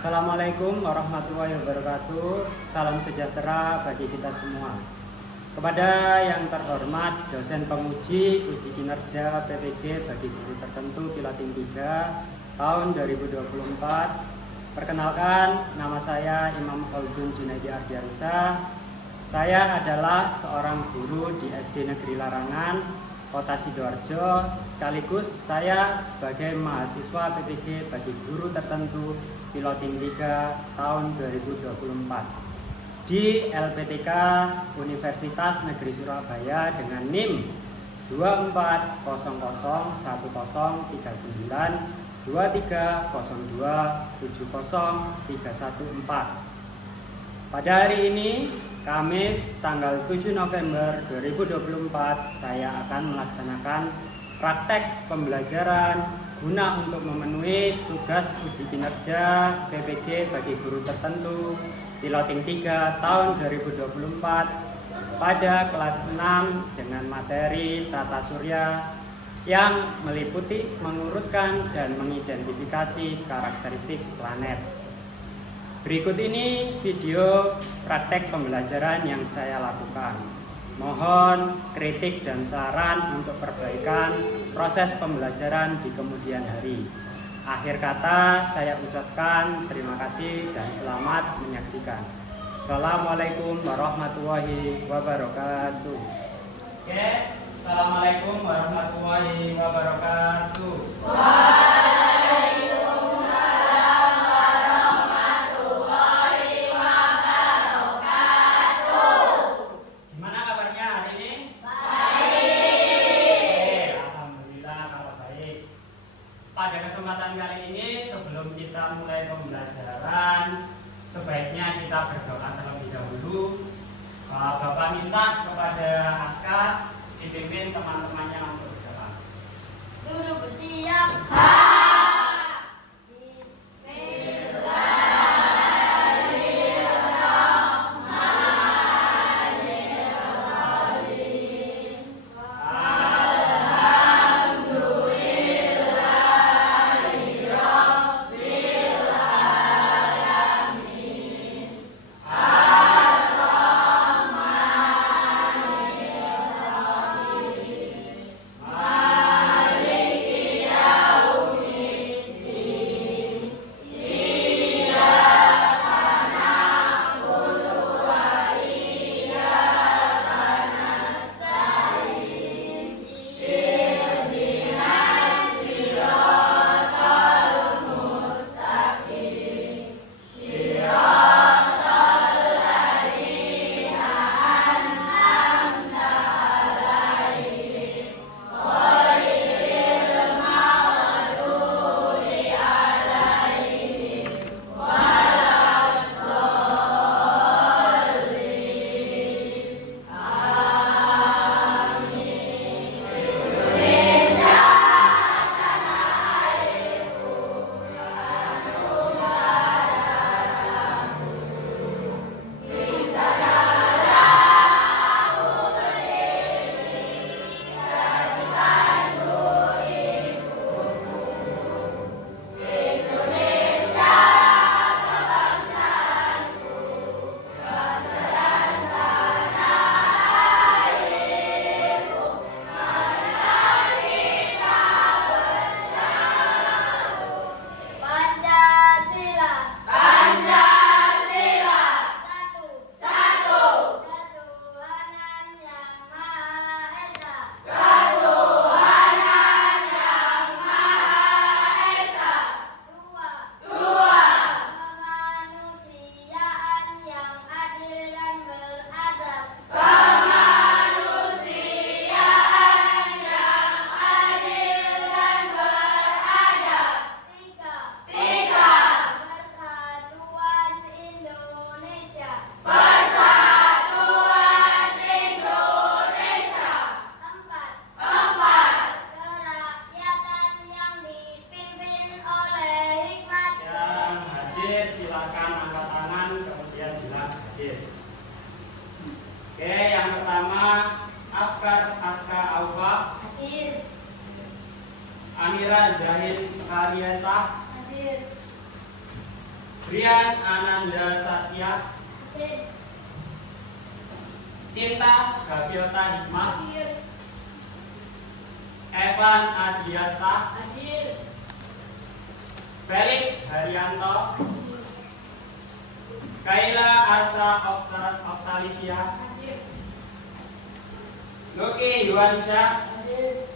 Assalamualaikum warahmatullahi wabarakatuh. Salam sejahtera bagi kita semua. Kepada yang terhormat dosen penguji uji kinerja PPG bagi guru tertentu Piloting 3 tahun 2024. Perkenalkan, nama saya Imam Khaldun Junaidi Ardiansyah. Saya adalah seorang guru di SD Negeri Larangan, Kota Sidoarjo, sekaligus saya sebagai mahasiswa PPG bagi guru tertentu Piloting 3 tahun 2024 di LPTK Universitas Negeri Surabaya dengan NIM 2401102302703114. Pada hari ini, Kamis tanggal 7 November 2024, saya akan melaksanakan praktek pembelajaran guna untuk memenuhi tugas uji kinerja PPG bagi guru tertentu Piloting 3 tahun 2024 pada kelas 6 dengan materi tata surya yang meliputi mengurutkan dan mengidentifikasi karakteristik planet. Berikut ini video praktek pembelajaran yang saya lakukan. Mohon kritik dan saran untuk perbaikan proses pembelajaran di kemudian hari. Akhir kata saya ucapkan terima kasih dan selamat menyaksikan. Assalamualaikum warahmatullahi wabarakatuh. Oke, Assalamualaikum warahmatullahi wabarakatuh. Pada kesempatan kali ini, sebelum kita mulai pembelajaran, sebaiknya kita berdoa terlebih dahulu. Bapak minta kepada Aska dipimpin teman-temannya untuk berdoa. Duduk bersiap. Silakan angkat tangan kemudian bilang hadir. Oke, yang pertama Afkar Aska Aufa. Hadir. Amira Zahid Kaliasah. Hadir. Brian Ananda Satya. Hadir. Cinta Gaviota Hikmah. Hadir. Evan Adiasta. Hadir. Felix Haryanto. Kaila Arsa Octavia. Hadir. Luki Yuansyah. Hadir.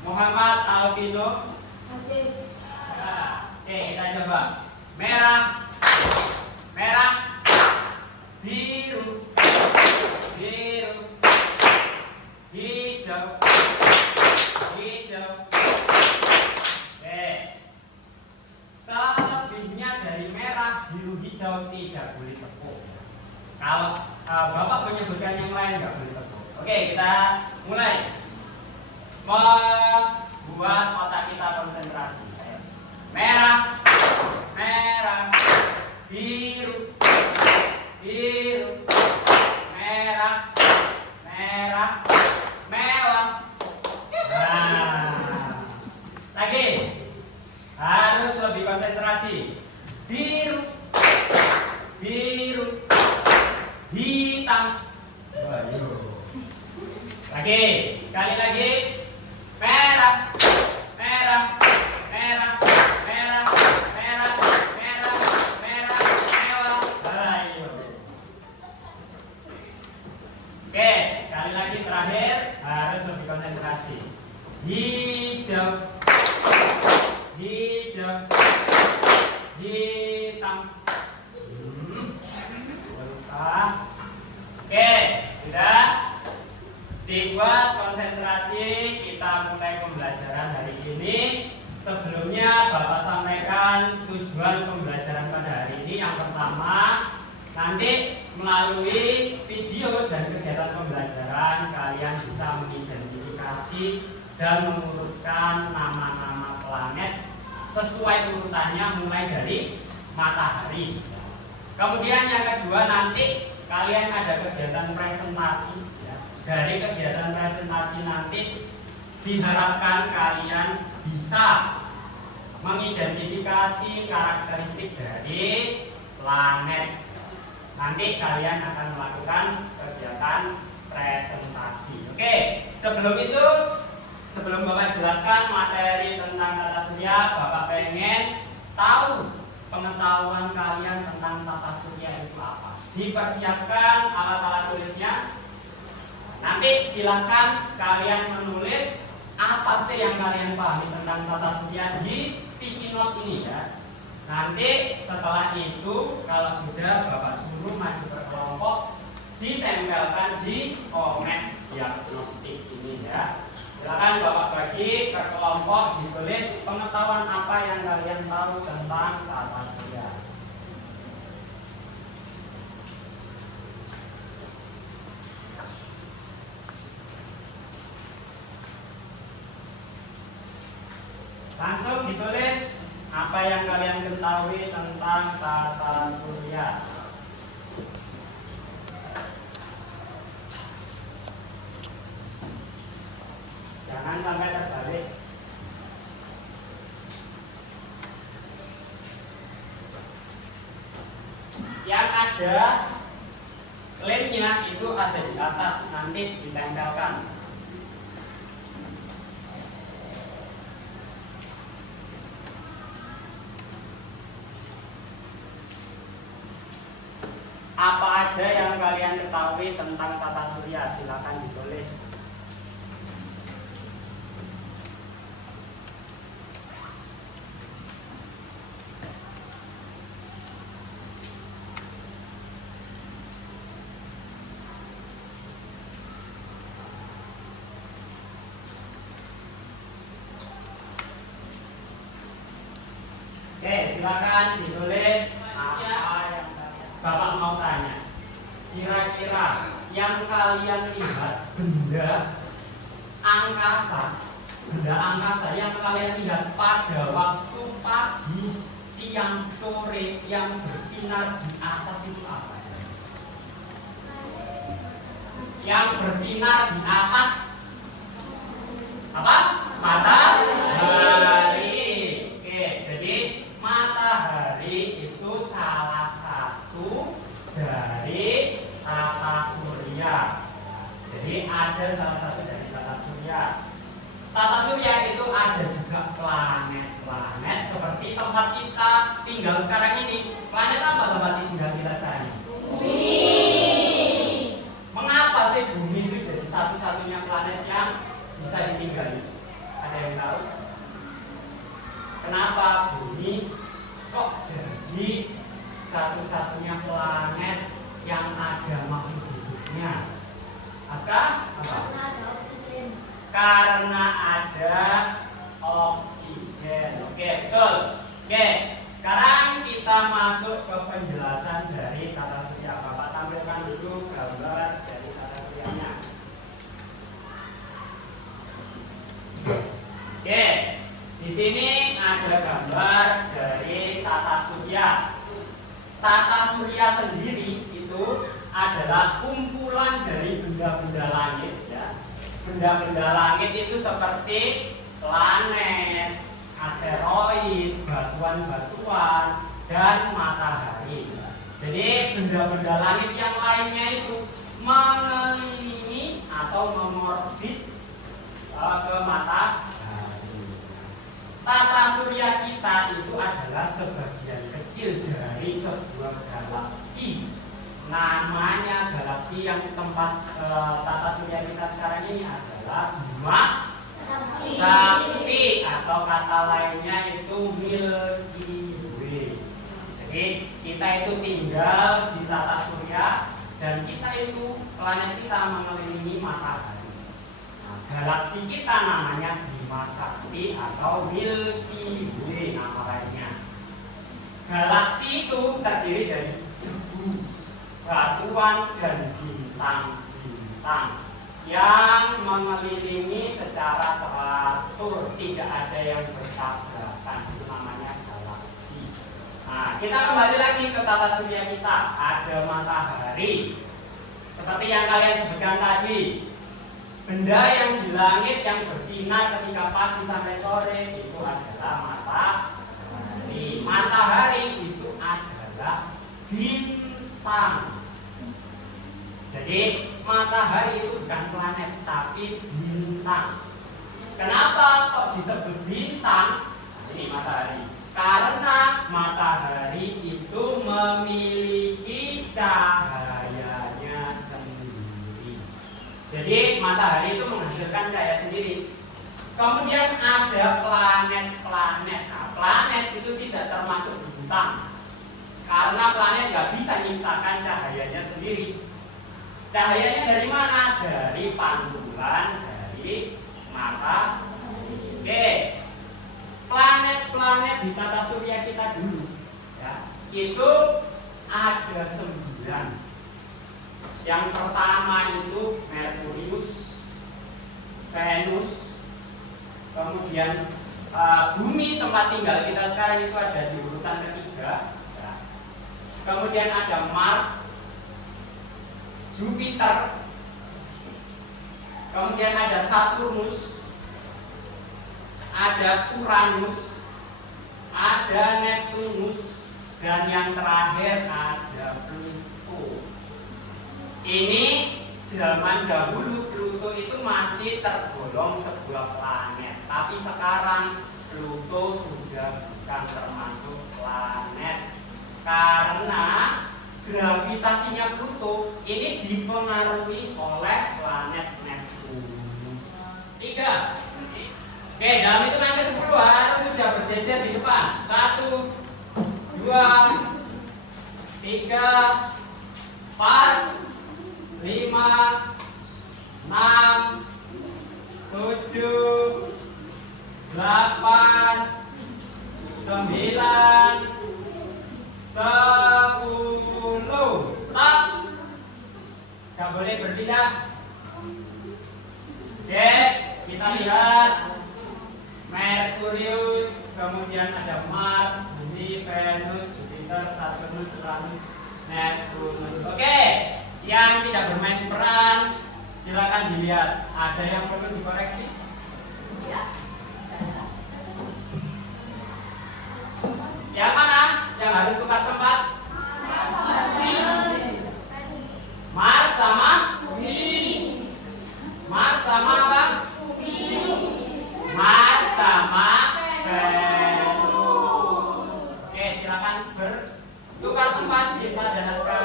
Muhammad Alvino. Hadir. Oke, kita coba. Merah, merah, biru, biru, hijau, hijau. Oke. Selebihnya dari merah, biru, hijau tidak boleh tepuk. Kalau Bapak menyebutkan yang lain nggak boleh tepuk. Oke, kita mulai membuat otak kita konsentrasi. Merah, merah, biru, biru, merah, merah, mewah. Nah, lagi harus lebih konsentrasi. Biru, biru, hitam. Lagi, sekali lagi. Merah, merah, merah, merah, merah, merah, merah, mewah. Ayo. Oke, sekali lagi terakhir harus lebih konsentrasi. Hijau, hijau, hitam. Oke, sudah dibuat konsentrasi. Kita mulai pembelajaran hari ini. Sebelumnya Bapak sampaikan tujuan pembelajaran pada hari ini. Yang pertama, nanti melalui video dan kegiatan pembelajaran kalian bisa mengidentifikasi dan mengurutkan nama-nama planet sesuai urutannya mulai dari matahari. Kemudian yang kedua, nanti kalian ada kegiatan presentasi. Dari kegiatan presentasi nanti diharapkan kalian bisa mengidentifikasi karakteristik dari planet. Nanti kalian akan melakukan kegiatan presentasi. Oke, sebelum itu, sebelum Bapak jelaskan materi tentang tata surya, Bapak pengen tahu pengetahuan kalian tentang tata surya itu apa. Dipersiapkan alat-alat tulisnya. Nanti silakan kalian menulis apa sih yang kalian pahami tentang tata surya di sticky note ini ya. Nanti setelah itu kalau sudah Bapak suruh maju berkelompok, ditempelkan di komen diagnostik ini ya. Silakan Bapak bagi per kelompok, ditulis pengetahuan apa yang kalian tahu tentang tata surya. Langsung ditulis apa yang kalian ketahui tentang tata surya. Jangan sampai terbalik. Yang ada lemnya itu ada di atas, nanti ditempelkan. Apa aja yang kalian ketahui tentang tata surya, silakan ditulis. Oke, silakan ditulis apa yang Bapak mau tanya. Kira-kira yang kalian lihat benda angkasa yang kalian lihat pada waktu pagi, siang, sore yang bersinar di atas itu apa? Yang bersinar di atas apa? Matahari. Oke, jadi matahari tempat kita tinggal sekarang ini, planet apa tempat tinggal kita sekarang ini? Bumi. Mengapa sih bumi itu jadi satu-satunya planet yang bisa ditinggali? Ada yang tahu? Kenapa bumi kok jadi satu-satunya planet yang ada makhluk hidupnya? Aska? Apa? Karena ada oksigen. Karena ada oksigen. Oke, betul. Oke, sekarang kita masuk ke penjelasan dari tata surya. Bapak tampilkan dulu gambar dari tata suryanya. Oke, di sini ada gambar dari tata surya. Tata surya sendiri itu adalah kumpulan dari benda-benda langit, ya. Benda-benda langit itu seperti planet, asteroid, batuan-batuan, dan matahari. Jadi benda-benda langit yang lainnya itu mengelilingi atau mengorbit ke matahari. Tata surya kita itu adalah sebagian kecil dari sebuah galaksi. Namanya galaksi yang tempat tata surya kita sekarang ini adalah Bima Sakti, atau kata lainnya itu Milky Way. Jadi kita itu tinggal di tata surya dan kita itu planet kita mengelilingi matahari. Nah, galaksi kita namanya Bima Sakti atau Milky Way nama lainnya. Galaksi itu terdiri dari debu, batuan, dan bintang-bintang yang mengelilingi secara teratur, tidak ada yang bertabrakan. Itu namanya galaksi. Nah, kita kembali lagi ke tata surya kita. Ada matahari, seperti yang kalian sebutkan tadi. Benda yang di langit yang bersinar ketika pagi sampai sore itu adalah matahari. Matahari itu adalah bintang. Jadi matahari itu bukan planet tapi bintang. Kenapa kok disebut bintang? Ini matahari. Karena matahari itu memiliki cahayanya sendiri. Jadi matahari itu menghasilkan cahaya sendiri. Kemudian ada planet-planet. Nah, planet itu tidak termasuk bintang. Karena planet nggak bisa menciptakan cahayanya sendiri. Cahayanya dari mana? Dari pantulan dari matahari. Oke. Planet-planet di tata surya kita dulu, ya, itu ada 9. Yang pertama itu Merkurius, Venus, kemudian bumi tempat tinggal kita sekarang itu ada di urutan ketiga. Ya. Kemudian ada Mars, Jupiter, kemudian ada Saturnus, ada Uranus, ada Neptunus, dan yang terakhir ada Pluto. Ini zaman dahulu Pluto itu masih tergolong sebuah planet, tapi sekarang Pluto sudah bukan termasuk planet karena gravitasinya Pluto ini dipengaruhi oleh planet Neptunus. 3. Oke, dalam hitungan ke-10 harus sudah berjejer di depan. 1, 2, 3, 4, 5, 6, 7, 8, 9, 10. Stop. Gak boleh berpindah. Oke, kita lihat Merkurius, kemudian ada Mars, Bumi, Venus, Jupiter, Saturnus, Uranus, Neptunus. Oke, yang tidak bermain peran silakan dilihat. Ada yang perlu dikoreksi? Ya. Yang mana? Yang harus tukar tempat? Mars sama? Mars sama apa? Mars sama Venus. silakan bertukar tempat Cinta dan Aska.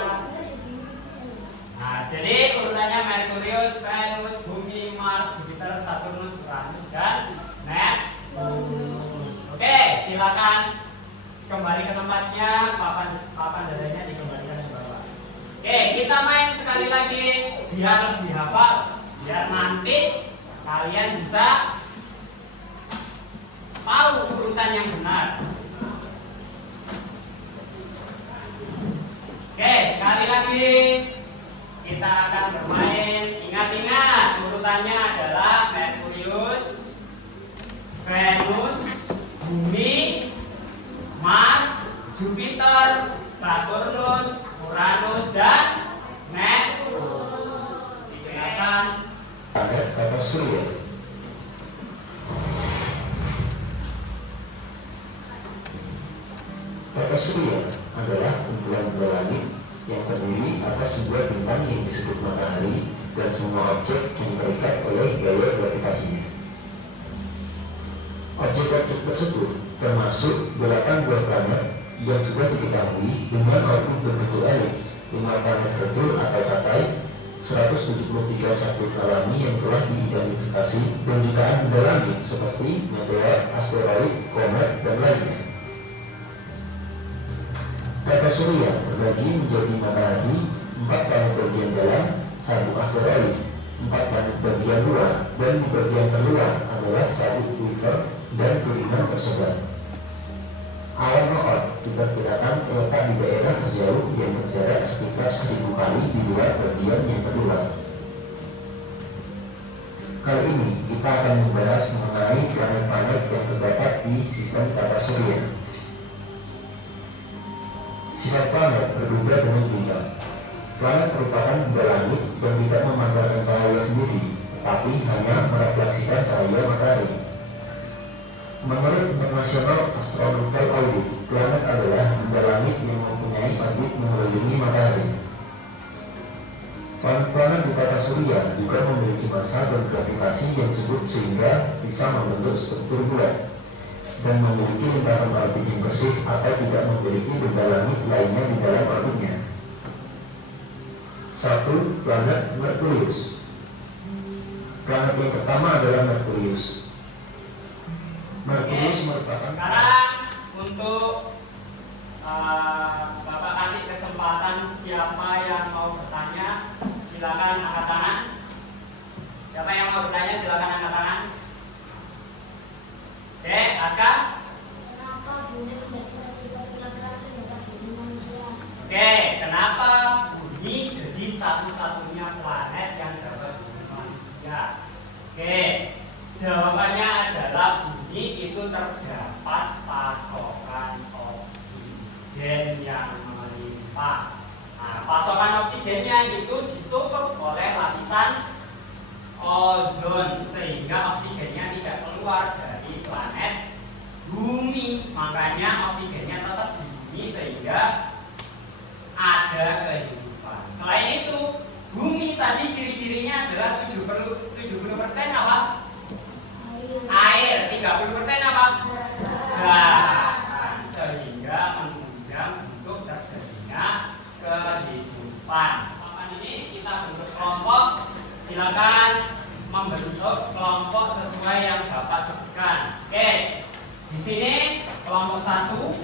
Nah, jadi urutannya Merkurius, Venus, Bumi, Mars, Jupiter, Saturnus, Uranus, dan Neptunus. Oke, silakan kembali ke tempatnya. Papan dadanya dikembalikan ke bawah. Oke, kita main sekali lagi biar lebih hafal, biar nanti kalian bisa tahu urutan yang benar. Oke, sekali lagi kita akan bermain. Ingat-ingat, urutannya adalah Merkurius, Venus, Bumi, Mars, Jupiter, Saturnus, Uranus, dan Neptunus. Digunakan tata surya. Tata surya adalah kumpulan bola langit yang terdiri atas sebuah bintang yang disebut matahari dan semua objek yang terikat oleh gaya gravitasinya. Objek-objek tersebut termasuk 8 buah planet yang sudah diketahui dengan orbit berbentuk elips, 5 planet kecil atau katai, 173 satelit alami yang telah diidentifikasi, dan jutaan benda langit seperti meteor, asteroid, komet, dan lainnya. Tata surya terbagi menjadi matahari, 4 planet bagian dalam, 1 asteroid, 4 planet bagian luar, dan di bagian terluar adalah 1 Kuiper dan beriman tersebar. Alam Noot diperkirakan terletak di daerah terjauh yang berjarak sekitar 1000 kali di luar bagian yang terluar. Kali ini kita akan membahas mengenai planet-planet yang terdapat di sistem tata surya. Sifat planet berbeda dengan bintang. Planet merupakan benda langit yang tidak memancarkan cahaya sendiri, tetapi hanya merefleksikan cahaya matahari. Menurut International Astronomical Audit, planet adalah benda langit yang mempunyai orbit mengelilingi matahari. Planet-planet di tata surya juga memiliki massa dan gravitasi yang cukup sehingga bisa membentuk struktur bulat dan memiliki lintasan orbit yang bersih atau tidak memiliki benda langit lainnya di dalam orbitnya. 1. Planet Merkurius. Planet yang pertama adalah Merkurius. Merkurius merupakan. Sekarang untuk Bapak kasih kesempatan siapa yang mau bertanya, silakan angkat tangan. Siapa yang mau bertanya silakan angkat tangan. Oke, Aska. Kenapa bumi menjadi satu-satunya planet yang dapat dihuni manusia? Oke, kenapa bumi jadi satu-satunya planet yang dapat dihuni manusia? Oke, jawabannya adalah bumi itu terdapat pasokan oksigen yang melimpah. Nah, pasokan oksigennya itu ditutup oleh lapisan ozon sehingga oksigennya tidak keluar dari planet bumi. Makanya oksigennya tetap di bumi sehingga ada kehidupan. Selain itu, bumi tadi ciri-cirinya adalah 70% apa? Air. 30% apa? Daratan. Sehingga menunjang untuk terjadinya kehidupan. Papan ini kita bentuk kelompok. Silakan membentuk kelompok sesuai yang Bapak sebutkan. Oke. Di sini kelompok 1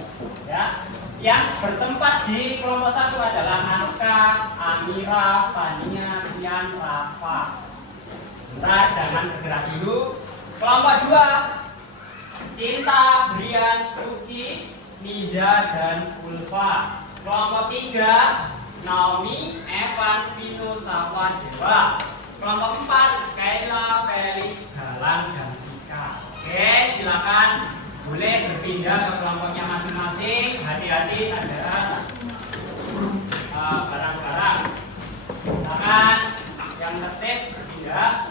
ya. Yang bertempat di kelompok 1 adalah Aska, Amira, Fania, Rian, Rafa. Bentar, jangan bergerak dulu. Kelompok 2 Cinta, Brian, Luki, Niza, dan Ulfa. Kelompok 3 Naomi, Evan, Vino, Safa, Dewa. Kelompok 4 Kayla, Felix, Galang, dan Tika. Oke, silakan boleh berpindah ke kelompoknya masing-masing. Hati-hati ada barang-barang. Silakan yang tertib berpindah.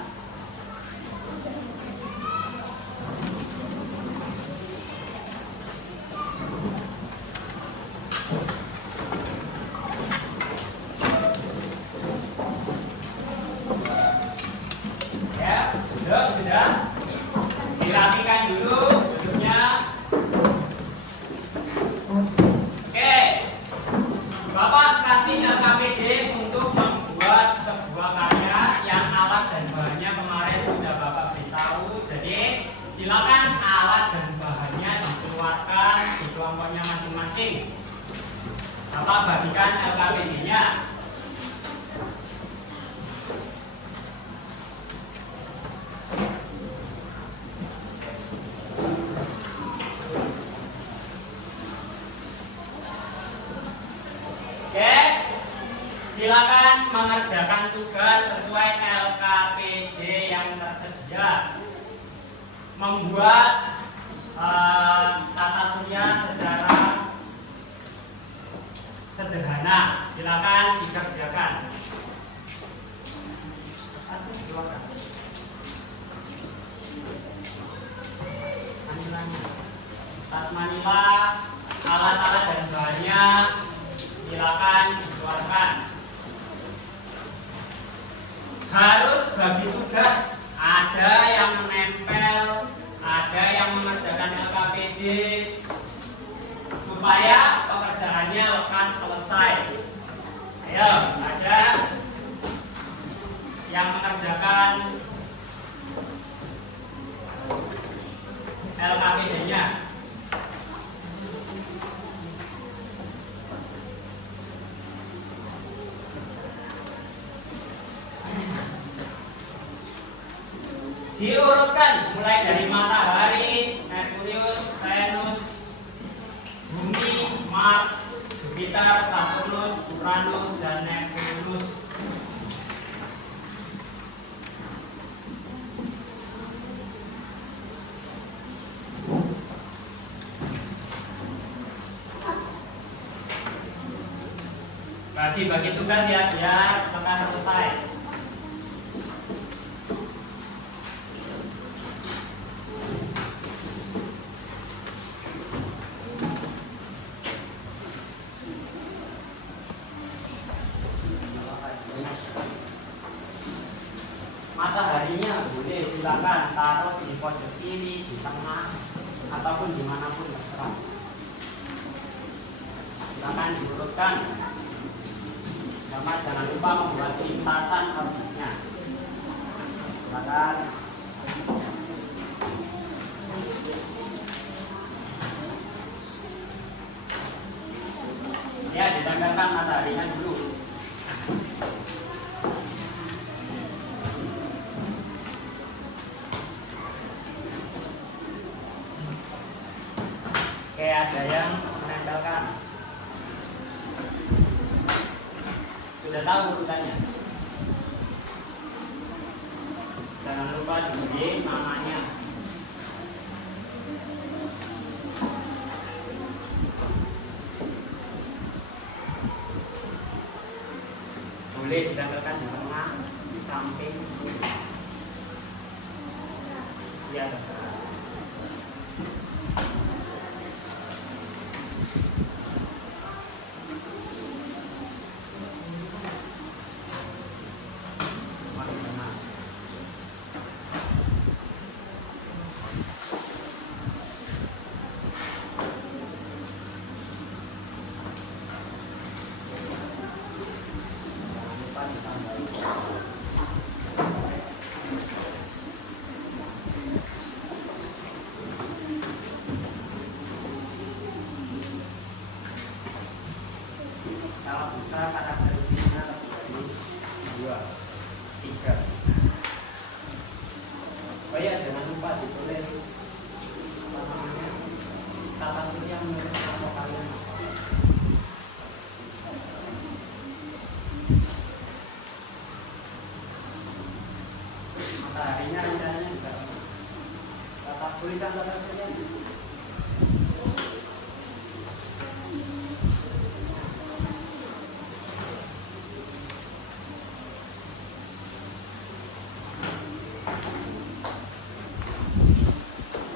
Ya, sudah. Dirapikan dulu sebelumnya. masing-masing. Bapak bagikan LKPD-nya. Oke, silakan mengerjakan tugas sesuai LKPD yang tersedia. Membuat tata surya secara sederhana, silakan dikerjakan. Tas manila, alat-alat dan bahannya silakan dikeluarkan. Harus bagi tugas, ada yang menempel, ada yang mengerjakan LKPD, supaya pekerjaannya lekas selesai. Ayo, ada yang mengerjakan LKPD-nya. Diurutkan mulai dari matahari, Merkurius, Venus, Bumi, Mars, Jupiter, Saturnus, Uranus, dan Neptunus. Bagi-bagi tugas ya, biar lekas selesai. Mataharinya boleh silakan taruh di pojok kiri, di tengah, ataupun dimanapun terserah. Silakan diurutkan. Jangan lupa membuat lintasan orbitnya. Silakan. Ya, ditempelkan mataharinya dulu. Oke, ada yang menempelkan. Sudah tahu urutannya? Jangan lupa diberi namanya. Boleh ditempelkan di tengah, di samping, di atas. Kalau bisa karakteristiknya terbagi 2, 3. Oh ya, jangan lupa ditulis apa namanya, tata surya menurut kelompok kalian. Mataharinya rencananya juga tulisan tata surya.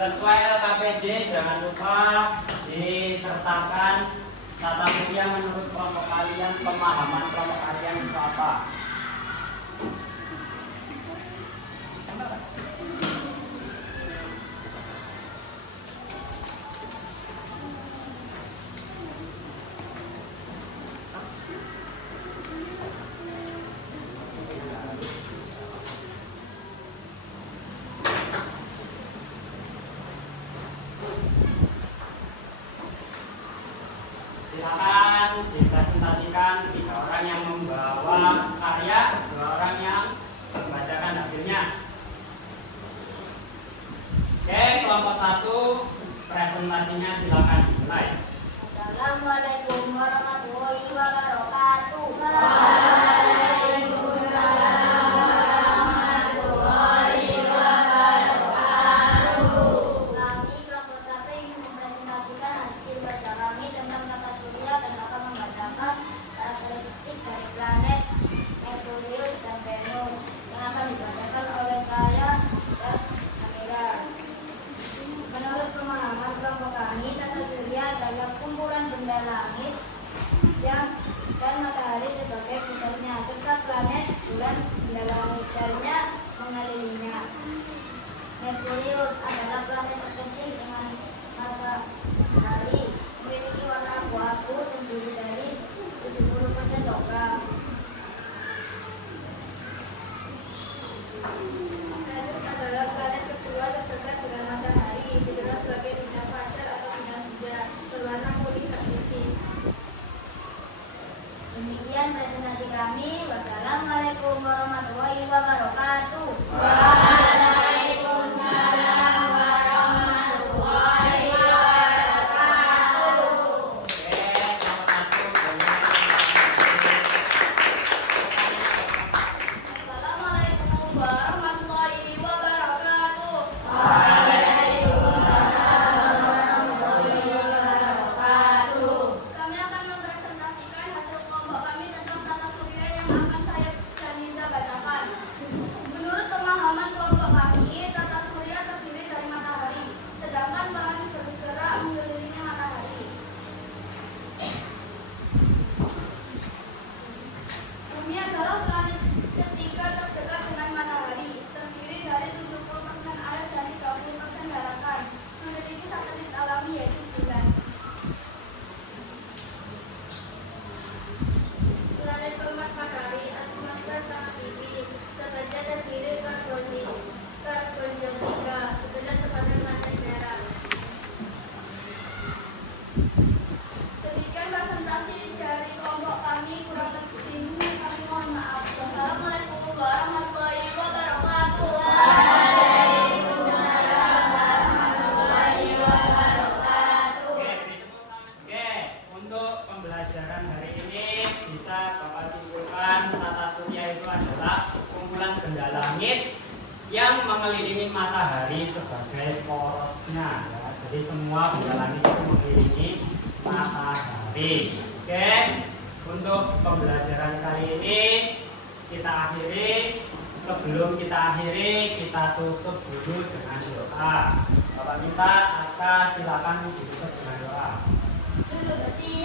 Sesuai LKPD, jangan lupa disertakan tata surya menurut kelompok kalian, pemahaman kelompok kalian itu apa. Silakan dipresentasikan 3 orang yang membawa karya, 2 orang yang membacakan hasilnya. Oke, kelompok 1 presentasinya silakan dimulai. Assalamualaikum warahmatullahi wabarakatuh. Kami kelompok 1 ingin mempresentasikan hasil baca kami tentang tata surya dan akan membacakan karakteristik dari planet Merkurius dan Venus yang akan dibacakan oleh saya dan Amira. Menurut pemahaman kelompok kami, tata surya adalah kumpulan benda langit dan matahari sebagai pusatnya, serta planet, bulan, benda langit lainnya mengelilinginya. Merkurius adalah planet terkecil dengan matahari, memiliki warna abu-abu, terdiri dari 70% logam. Venus adalah planet kedua terdekat dengan matahari, dikenal sebagai bintang fajar atau bintang senja, berwarna kuning terputih. Demikian presentasi kami. Wassalamualaikum warahmatullahi wabarakatuh. Waalaikumsalam warahmatullahi wabarakatuh. Assalamualaikum warahmatullahi wabarakatuh. Kami akan mempresentasikan hasil kelompok kami tentang tata surya yang akan saya dan Liza bacakan. Menurut pemahaman kelompok kami, tata surya terdiri dari matahari, sedangkan planet bergerak mengelilingi matahari. Bumi adalah planet ketiga terdekat dengan matahari, terdiri dari 70% air dan 30% daratan, memiliki satelit alami yaitu bulan. Planet keempat matahari, atmosfer sangat tinggi, sebagai terdiri karbon dioksida, dikenal sebagai planet merah. Demikian presentasi dari kelompok kami, kurang lebihnya kami mohon maaf. Wassalamualaikum warahmatullahi wabarakatuh. Oke, untuk pembelajaran hari ini bisa Bapak simpulkan tata surya itu adalah kumpulan benda langit yang mengelilingi matahari sebagai porosnya. Ya. Jadi semua benda langit itu mengelilingi matahari. Oke, untuk pembelajaran kali ini kita akhiri. Sebelum kita akhiri, kita tutup dulu dengan doa. Bapak minta Aska silakan ditutup dengan doa. Duduk bersih.